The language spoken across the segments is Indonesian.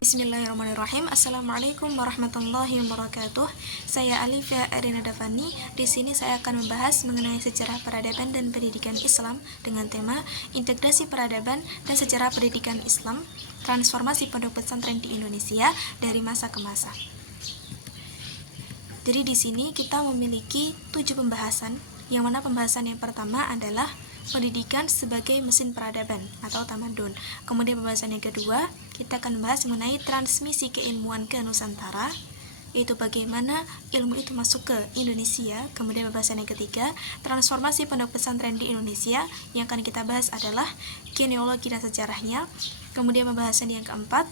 Bismillahirrahmanirrahim. Assalamualaikum warahmatullahi wabarakatuh. Saya Alifia Arina Davani. Di sini saya akan membahas mengenai sejarah peradaban dan pendidikan Islam dengan tema integrasi peradaban dan sejarah pendidikan Islam, transformasi pondok pesantren di Indonesia dari masa ke masa. Jadi di sini kita memiliki 7 pembahasan, yang mana pembahasan yang pertama adalah pendidikan sebagai mesin peradaban atau tamadun. Kemudian pembahasan yang kedua, kita akan membahas mengenai transmisi keilmuan ke Nusantara, yaitu bagaimana ilmu itu masuk ke Indonesia. Kemudian pembahasan yang ketiga, transformasi pondok pesantren di Indonesia, yang akan kita bahas adalah genealogi dan sejarahnya. Kemudian pembahasan yang keempat,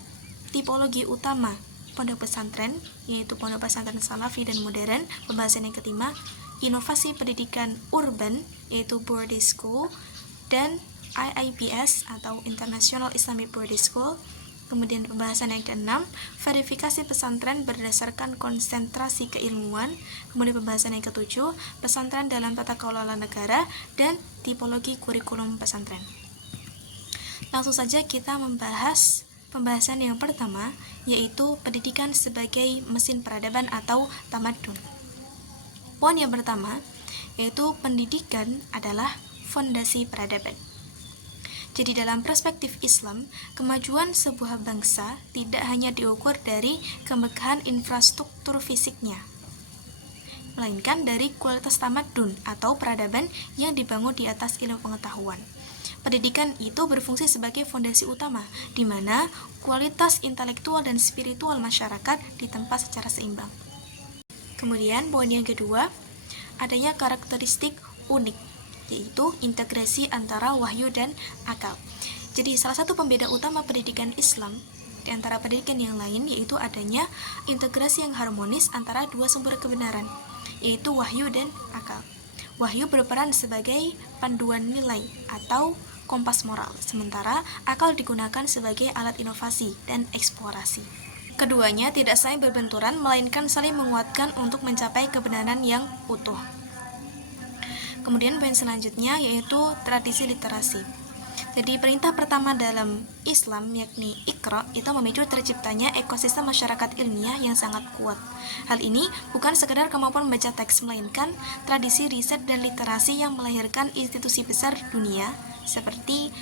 tipologi utama pondok pesantren, yaitu pondok pesantren salafi dan modern. Pembahasan yang kelima, inovasi pendidikan urban, yaitu boarding school, dan IIBS atau International Islamic Boarding School. Kemudian pembahasan yang keenam, verifikasi pesantren berdasarkan konsentrasi keilmuan. Kemudian pembahasan yang ketujuh, pesantren dalam tata kelola negara dan tipologi kurikulum pesantren. Langsung saja kita membahas pembahasan yang pertama, yaitu pendidikan sebagai mesin peradaban atau tamadun. Poin yang pertama, yaitu pendidikan adalah fondasi peradaban. Jadi dalam perspektif Islam, kemajuan sebuah bangsa tidak hanya diukur dari kemegahan infrastruktur fisiknya, melainkan dari kualitas tamadun atau peradaban yang dibangun di atas ilmu pengetahuan. Pendidikan itu berfungsi sebagai fondasi utama, di mana kualitas intelektual dan spiritual masyarakat ditempa secara seimbang. Kemudian poin yang kedua, adanya karakteristik unik, yaitu integrasi antara wahyu dan akal. Jadi salah satu pembeda utama pendidikan Islam di antara pendidikan yang lain, yaitu adanya integrasi yang harmonis antara dua sumber kebenaran, yaitu wahyu dan akal. Wahyu berperan sebagai panduan nilai atau kompas moral, sementara akal digunakan sebagai alat inovasi dan eksplorasi. Keduanya tidak saling berbenturan, melainkan saling menguatkan untuk mencapai kebenaran yang utuh. Kemudian poin selanjutnya yaitu tradisi literasi. Jadi perintah pertama dalam Islam, yakni Iqra, itu memicu terciptanya ekosistem masyarakat ilmiah yang sangat kuat. Hal ini bukan sekedar kemampuan membaca teks, melainkan tradisi riset dan literasi yang melahirkan institusi besar dunia seperti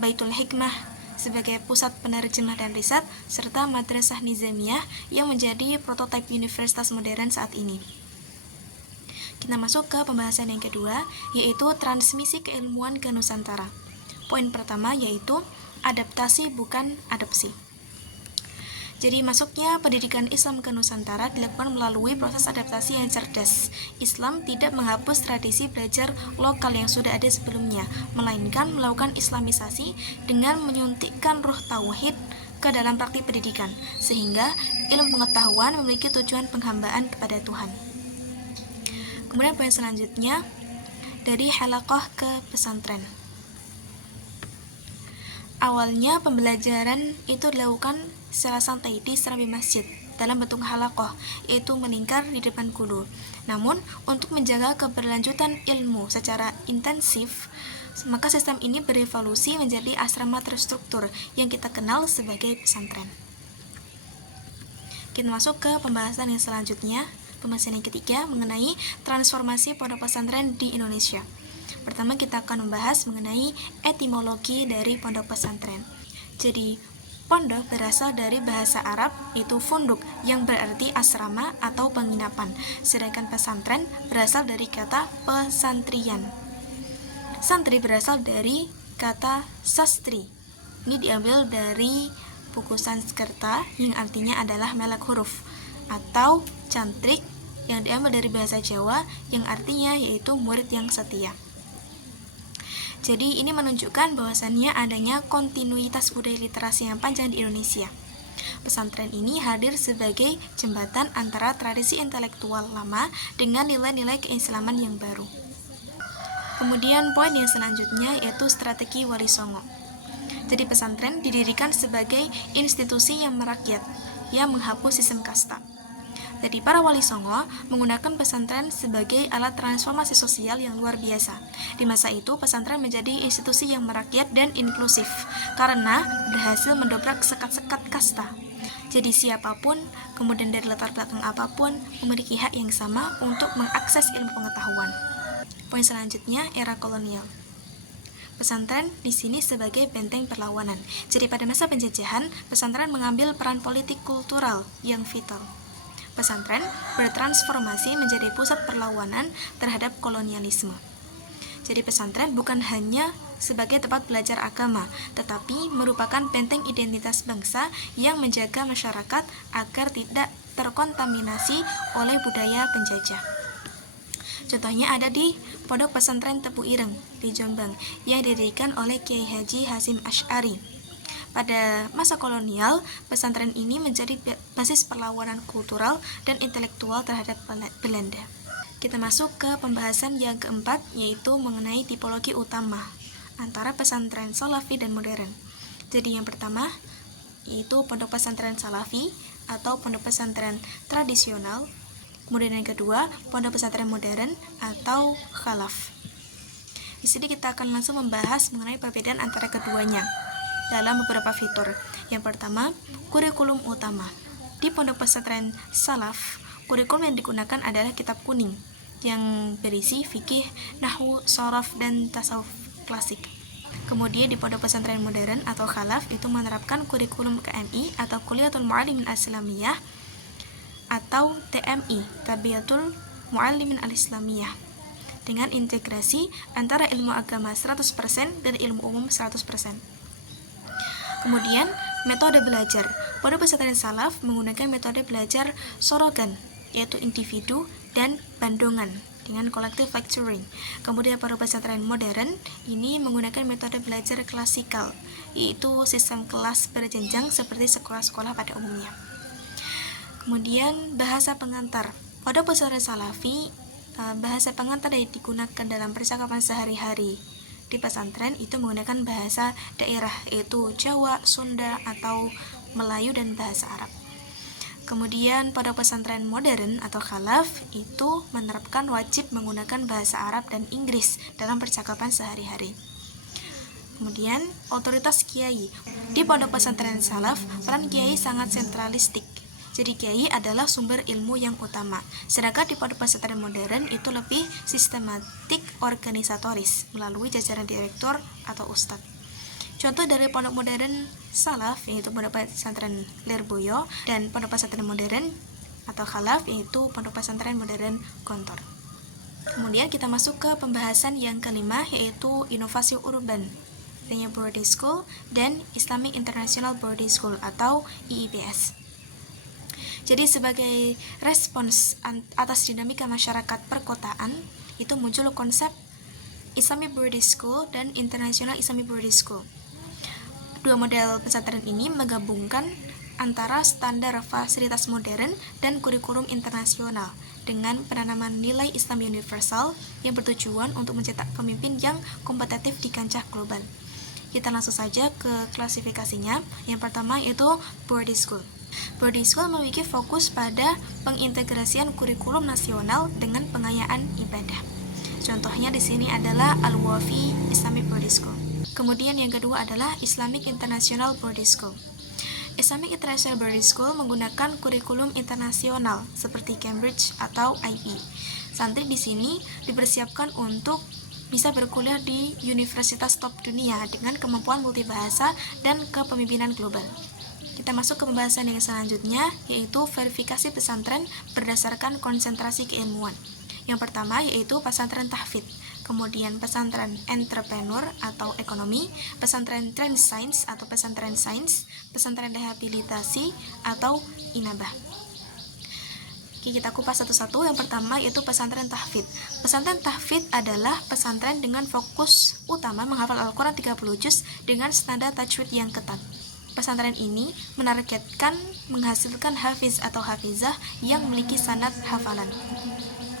Baitul Hikmah sebagai pusat penerjemah dan riset, serta Madrasah Nizamiyah yang menjadi prototipe universitas modern saat ini. Kita masuk ke pembahasan yang kedua, yaitu transmisi keilmuan ke Nusantara. Poin pertama yaitu adaptasi bukan adopsi. Jadi masuknya pendidikan Islam ke Nusantara dilakukan melalui proses adaptasi yang cerdas. Islam tidak menghapus tradisi belajar lokal yang sudah ada sebelumnya, melainkan melakukan islamisasi dengan menyuntikkan ruh tauhid ke dalam praktik pendidikan, sehingga ilmu pengetahuan memiliki tujuan penghambaan kepada Tuhan. Kemudian poin selanjutnya, dari halaqah ke pesantren. Awalnya pembelajaran itu dilakukan secara santai di serambi masjid dalam bentuk halaqah, yaitu meningkar di depan guru. Namun, untuk menjaga keberlanjutan ilmu secara intensif, maka sistem ini berevolusi menjadi asrama terstruktur yang kita kenal sebagai pesantren. Kita masuk ke pembahasan yang selanjutnya, pembahasan yang ketiga mengenai transformasi pondok pesantren di Indonesia. Pertama kita akan membahas mengenai etimologi dari pondok pesantren. Jadi pondok berasal dari bahasa Arab, yaitu funduk, yang berarti asrama atau penginapan. Sedangkan pesantren berasal dari kata pesantrian. Santri berasal dari kata sastri. Ini diambil dari buku Sanskerta yang artinya adalah melek huruf, atau cantrik yang diambil dari bahasa Jawa yang artinya yaitu murid yang setia. Jadi ini menunjukkan bahwasannya adanya kontinuitas budaya literasi yang panjang di Indonesia. Pesantren ini hadir sebagai jembatan antara tradisi intelektual lama dengan nilai-nilai keislaman yang baru. Kemudian poin yang selanjutnya yaitu strategi Wali Songo. Jadi pesantren didirikan sebagai institusi yang merakyat, yang menghapus sistem kasta. Jadi para wali songo menggunakan pesantren sebagai alat transformasi sosial yang luar biasa. Di masa itu, pesantren menjadi institusi yang merakyat dan inklusif karena berhasil mendobrak sekat-sekat kasta. Jadi siapapun, kemudian dari latar belakang apapun, memiliki hak yang sama untuk mengakses ilmu pengetahuan. Poin selanjutnya, era kolonial. Pesantren di sini sebagai benteng perlawanan. Jadi pada masa penjajahan, pesantren mengambil peran politik kultural yang vital. Pesantren bertransformasi menjadi pusat perlawanan terhadap kolonialisme. Jadi pesantren bukan hanya sebagai tempat belajar agama, tetapi merupakan benteng identitas bangsa yang menjaga masyarakat agar tidak terkontaminasi oleh budaya penjajah. Contohnya ada di Pondok Pesantren Tebu Ireng di Jombang yang didirikan oleh Kiai Haji Hasyim Asy'ari. Pada masa kolonial, pesantren ini menjadi basis perlawanan kultural dan intelektual terhadap Belanda. Kita masuk ke pembahasan yang keempat, yaitu mengenai tipologi utama antara pesantren salafi dan modern. Jadi yang pertama yaitu pondok pesantren salafi atau pondok pesantren tradisional. Kemudian yang kedua, pondok pesantren modern atau khalaf. Di sini kita akan langsung membahas mengenai perbedaan antara keduanya dalam beberapa fitur. Yang pertama, kurikulum utama. Di pondok pesantren salaf, kurikulum yang digunakan adalah kitab kuning yang berisi fikih, nahwu, shorof, dan tasawuf klasik. Kemudian di pondok pesantren modern atau khalaf itu menerapkan kurikulum KMI atau Kuliatul Mu'allimin Al-Islamiyah atau TMI, Tarbiyatul Mu'allimin Al-Islamiyah, dengan integrasi antara ilmu agama 100% dan ilmu umum 100%. Kemudian, metode belajar. Pondok pesantren salaf menggunakan metode belajar sorogan, yaitu individu dan bandongan dengan collective lecturing. Kemudian pondok pesantren modern ini menggunakan metode belajar klasikal, yaitu sistem kelas berjenjang seperti sekolah-sekolah pada umumnya. Kemudian bahasa pengantar. Pondok pesantren salafi, bahasa pengantar yang digunakan dalam percakapan sehari-hari di pesantren itu menggunakan bahasa daerah, yaitu Jawa, Sunda, atau Melayu dan bahasa Arab. Kemudian pondok pesantren modern atau khalaf itu menerapkan wajib menggunakan bahasa Arab dan Inggris dalam percakapan sehari-hari. Kemudian otoritas kiai. Di pondok pesantren salaf, peran kiai sangat sentralistik. Jadi kiai adalah sumber ilmu yang utama. Sedangkan di pondok pesantren modern itu lebih sistematik organisatoris melalui jajaran direktur atau ustadz. Contoh dari pondok modern salaf yaitu pondok pesantren Lirboyo dan pondok pesantren modern atau khalaf yaitu pondok pesantren modern Gontor. Kemudian kita masuk ke pembahasan yang kelima, yaitu inovasi urban, adanya boarding school dan Islamic International Boarding School atau IIBS. Jadi sebagai respons atas dinamika masyarakat perkotaan, itu muncul konsep Islamic Boarding School dan International Islamic Boarding School. Dua model pesantren ini menggabungkan antara standar fasilitas modern dan kurikulum internasional dengan penanaman nilai Islam universal yang bertujuan untuk mencetak pemimpin yang kompetitif di kancah global. Kita langsung saja ke klasifikasinya. Yang pertama yaitu boarding school. Boarding school memiliki fokus pada pengintegrasian kurikulum nasional dengan pengayaan ibadah. Contohnya di sini adalah Al-Wafi Islamic Boarding School. Kemudian yang kedua adalah Islamic International Boarding School. Islamic International Boarding School menggunakan kurikulum internasional seperti Cambridge atau IB. Santri di sini dipersiapkan untuk bisa berkuliah di universitas top dunia dengan kemampuan multibahasa dan kepemimpinan global. Kita masuk ke pembahasan yang selanjutnya, yaitu verifikasi pesantren berdasarkan konsentrasi keilmuan. Yang pertama yaitu pesantren tahfidz, kemudian pesantren entrepreneur atau ekonomi, pesantren trend science atau pesantren sains, pesantren rehabilitasi atau inabah. Oke, kita kupas satu-satu. Yang pertama yaitu pesantren tahfidz. Pesantren tahfidz adalah pesantren dengan fokus utama menghafal Al-Quran 30 juz dengan standar tajwid yang ketat. Pesantren ini menargetkan menghasilkan hafiz atau hafizah yang memiliki sanad hafalan.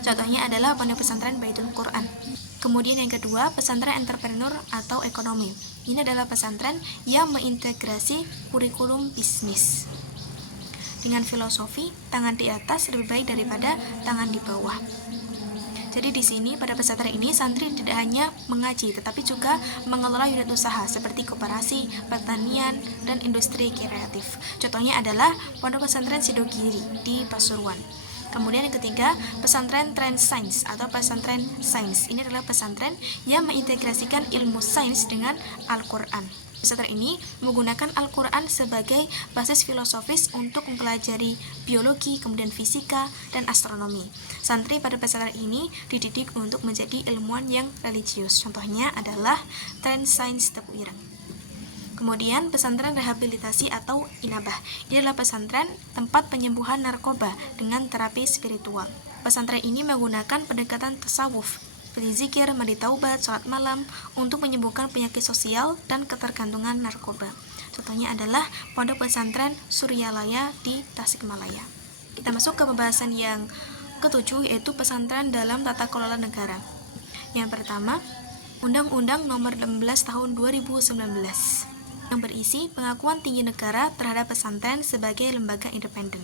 Contohnya adalah pondok pesantren Baitul Quran. Kemudian yang kedua, pesantren entrepreneur atau ekonomi. Ini adalah pesantren yang mengintegrasi kurikulum bisnis dengan filosofi tangan di atas lebih baik daripada tangan di bawah. Jadi di sini pada pesantren ini santri tidak hanya mengaji tetapi juga mengelola unit usaha seperti koperasi, pertanian, dan industri kreatif. Contohnya adalah Pondok Pesantren Sidogiri di Pasuruan. Kemudian yang ketiga, pesantren Trend Sains atau pesantren sains. Ini adalah pesantren yang mengintegrasikan ilmu sains dengan Al-Quran. Pesantren ini menggunakan Al-Quran sebagai basis filosofis untuk mempelajari biologi, kemudian fisika, dan astronomi. Santri pada pesantren ini dididik untuk menjadi ilmuwan yang religius. Contohnya adalah Trend Sains Tepu Ireng. Kemudian pesantren rehabilitasi atau inabah. Ini adalah pesantren tempat penyembuhan narkoba dengan terapi spiritual. Pesantren ini menggunakan pendekatan tasawuf, seperti zikir, mandi taubat, sholat malam untuk menyembuhkan penyakit sosial dan ketergantungan narkoba. Contohnya adalah Pondok Pesantren Suryalaya di Tasikmalaya. Kita masuk ke pembahasan yang ketujuh, yaitu pesantren dalam tata kelola negara. Yang pertama, Undang-Undang Nomor 16 Tahun 2019 yang berisi pengakuan tinggi negara terhadap pesantren sebagai lembaga independen.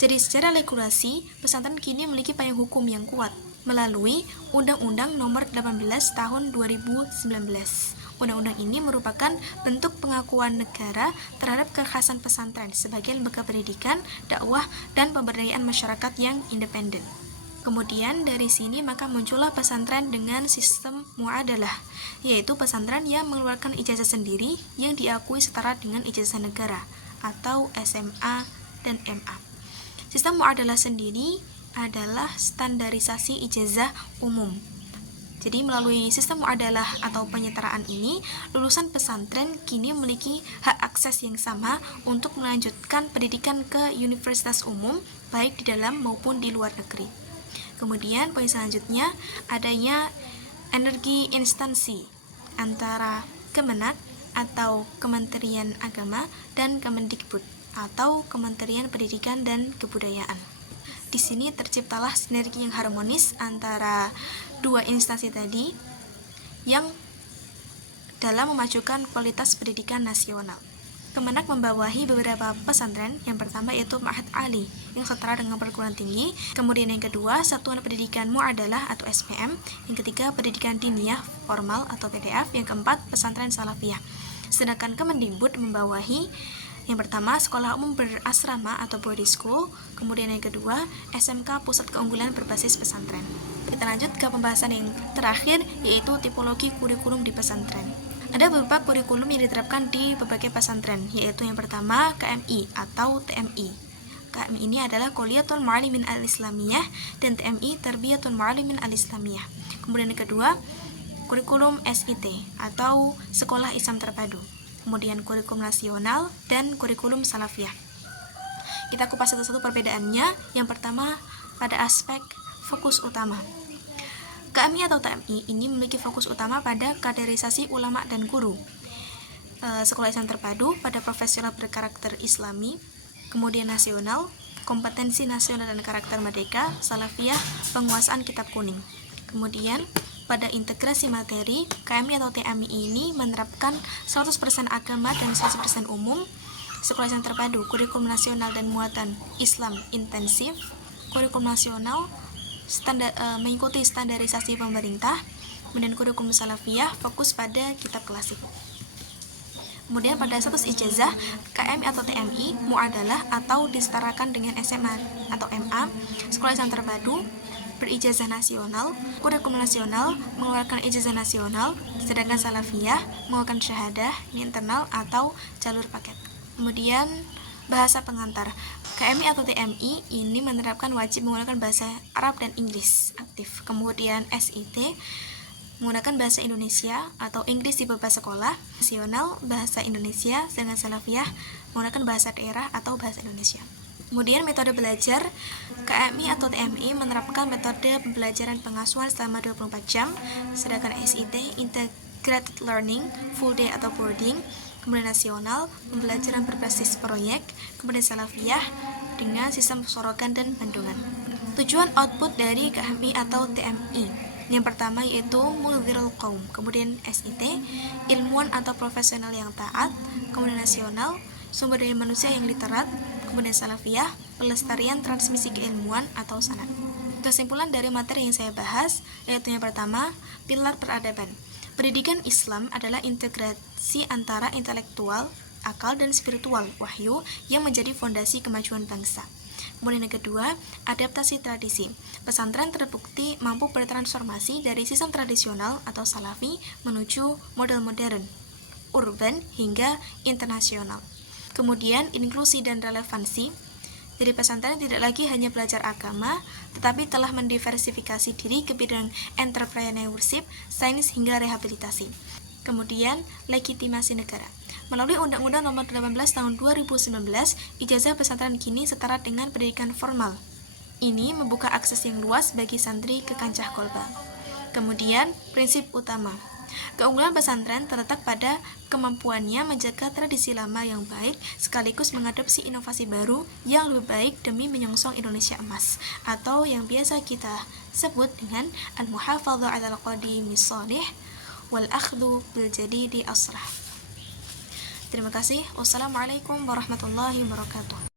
Jadi secara regulasi, pesantren kini memiliki payung hukum yang kuat melalui Undang-Undang Nomor 18 Tahun 2019. Undang-undang ini merupakan bentuk pengakuan negara terhadap kekhasan pesantren sebagai lembaga pendidikan, dakwah, dan pemberdayaan masyarakat yang independen. Kemudian dari sini maka muncullah pesantren dengan sistem muadalah, yaitu pesantren yang mengeluarkan ijazah sendiri yang diakui setara dengan ijazah negara atau SMA dan MA. Sistem muadalah sendiri adalah standarisasi ijazah umum. Jadi melalui sistem muadalah atau penyetaraan ini, lulusan pesantren kini memiliki hak akses yang sama untuk melanjutkan pendidikan ke universitas umum baik di dalam maupun di luar negeri. Kemudian poin selanjutnya, adanya energi instansi antara Kemenak atau Kementerian Agama dan Kemendikbud atau Kementerian Pendidikan dan Kebudayaan. Di sini terciptalah sinergi yang harmonis antara dua instansi tadi yang dalam memajukan kualitas pendidikan nasional. Kemenak membawahi beberapa pesantren. Yang pertama yaitu Ma'had Ali yang setara dengan perguruan tinggi. Kemudian yang kedua, Satuan Pendidikan Mu'adalah atau SPM. Yang ketiga, Pendidikan Diniyah Formal atau PDF. Yang keempat, Pesantren Salafiyah. Sedangkan Kemendikbud membawahi yang pertama, Sekolah Umum Berasrama atau Boarding School. Kemudian yang kedua, SMK Pusat Keunggulan Berbasis Pesantren. Kita lanjut ke pembahasan yang terakhir, yaitu tipologi kurikulum di pesantren. Ada beberapa kurikulum yang diterapkan di berbagai pesantren, yaitu yang pertama KMI atau TMI. KMI ini adalah Kuliyatul Mu'allimin Al-Islamiyah dan TMI Tarbiyatul Mu'allimin Al-Islamiyah. Kemudian yang kedua, kurikulum SIT atau Sekolah Islam Terpadu. Kemudian kurikulum nasional dan kurikulum salafiyah. Kita kupas satu-satu perbedaannya. Yang pertama, pada aspek fokus utama. KMI atau TMI ini memiliki fokus utama pada kaderisasi ulama dan guru. Sekolah Islam Terpadu pada profesional berkarakter Islami. Kemudian nasional, kompetensi nasional dan karakter merdeka. Salafiyah, penguasaan kitab kuning. Kemudian pada integrasi materi, KMI atau TMI ini menerapkan 100% agama dan 100% umum. Sekolah Islam Terpadu, kurikulum nasional dan muatan Islam intensif. Kurikulum nasional mengikuti standarisasi pemerintah. Kemudian kurikulum salafiyah fokus pada kitab klasik. Kemudian pada status ijazah, KMI atau TMI muadalah atau disetarakan dengan SMA atau MA. Sekolah Islam Terpadu berijazah nasional. Kurikulum nasional mengeluarkan ijazah nasional, sedangkan salafiyah mengeluarkan syahadah internal atau jalur paket. Kemudian bahasa pengantar. KMI atau TMI ini menerapkan wajib menggunakan bahasa Arab dan Inggris aktif. Kemudian SIT menggunakan bahasa Indonesia atau Inggris di beberapa sekolah. Nasional bahasa Indonesia, sedangkan salafiyah menggunakan bahasa daerah atau bahasa Indonesia. Kemudian metode belajar, KMI atau TMI menerapkan metode pembelajaran pengasuhan selama 24 jam, sedangkan SIT Integrated Learning, Full Day atau Boarding. Kemudian nasional, pembelajaran berbasis proyek. Kemudian salafiyah dengan sistem sorogan dan panduan. Tujuan output dari KMI atau TMI, yang pertama yaitu Mudhirul Qaum. Kemudian SIT, ilmuwan atau profesional yang taat. Kemudian nasional, sumber daya manusia yang literat. Kemudian salafiyah, pelestarian transmisi keilmuan atau sanad. Kesimpulan dari materi yang saya bahas, yaitu yang pertama, pilar peradaban. Pendidikan Islam adalah integrasi antara intelektual, akal, dan spiritual, wahyu, yang menjadi fondasi kemajuan bangsa. Kemudian yang kedua, adaptasi tradisi. Pesantren terbukti mampu bertransformasi dari sistem tradisional atau salafi menuju model modern, urban, hingga internasional. Kemudian inklusi dan relevansi. Jadi pesantren tidak lagi hanya belajar agama, tetapi telah mendiversifikasi diri ke bidang entrepreneurship, sains, hingga rehabilitasi. Kemudian, legitimasi negara. Melalui Undang-Undang Nomor 18 Tahun 2019, ijazah pesantren kini setara dengan pendidikan formal. Ini membuka akses yang luas bagi santri ke kancah global. Kemudian, prinsip utama. Keunggulan pesantren terletak pada kemampuannya menjaga tradisi lama yang baik sekaligus mengadopsi inovasi baru yang lebih baik demi menyongsong Indonesia emas, atau yang biasa kita sebut dengan al-muhafadzah 'alal qadimi shalih wal akhdhu bil jadidi aslah. Terima kasih. Wassalamualaikum warahmatullahi wabarakatuh.